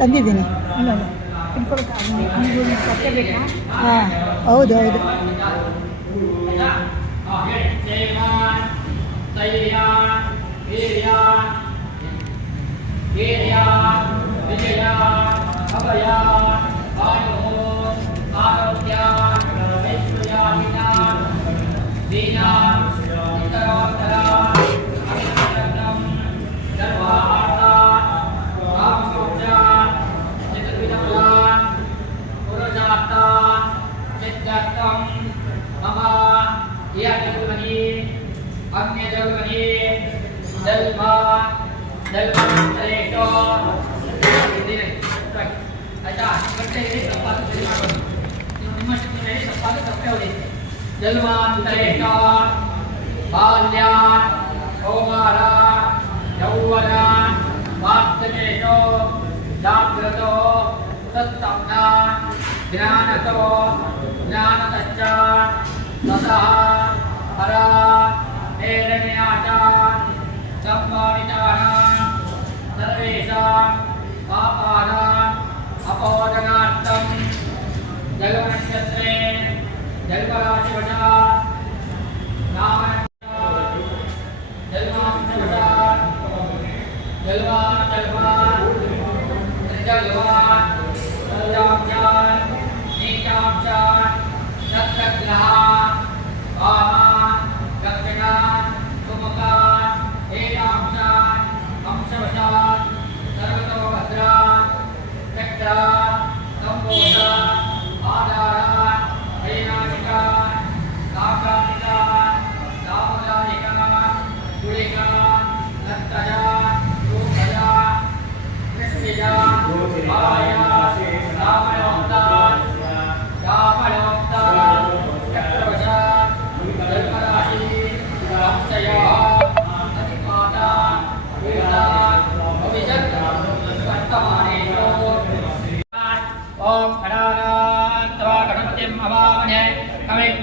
ತಂದಿದ್ದೀನಿ ಹೌದು ಹೌದು ಧೈರ್ಯ urea urea datang mama Ia juga lagi abnya juga lagi dan ma dan ma dan itu ini ada kerja ini apa tu terima kasih terima kasih kerja ini apa tu sampai hari dan ma dan itu balia omara jawara waktu itu dapur itu tetap na Jangan tahu 你啊，你啊，你啊。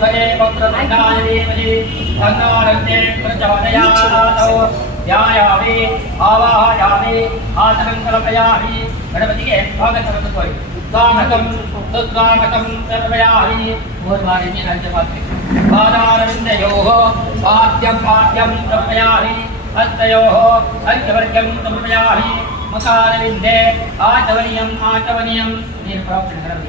ർഗം സമർപ്പയാഹി മുഖാരവിന്ദേ ആചവനീയം ആചവനീയം നീ പ്രാപ്തി കരവി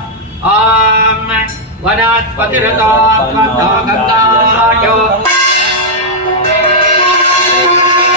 わなつぱてるとことがとよ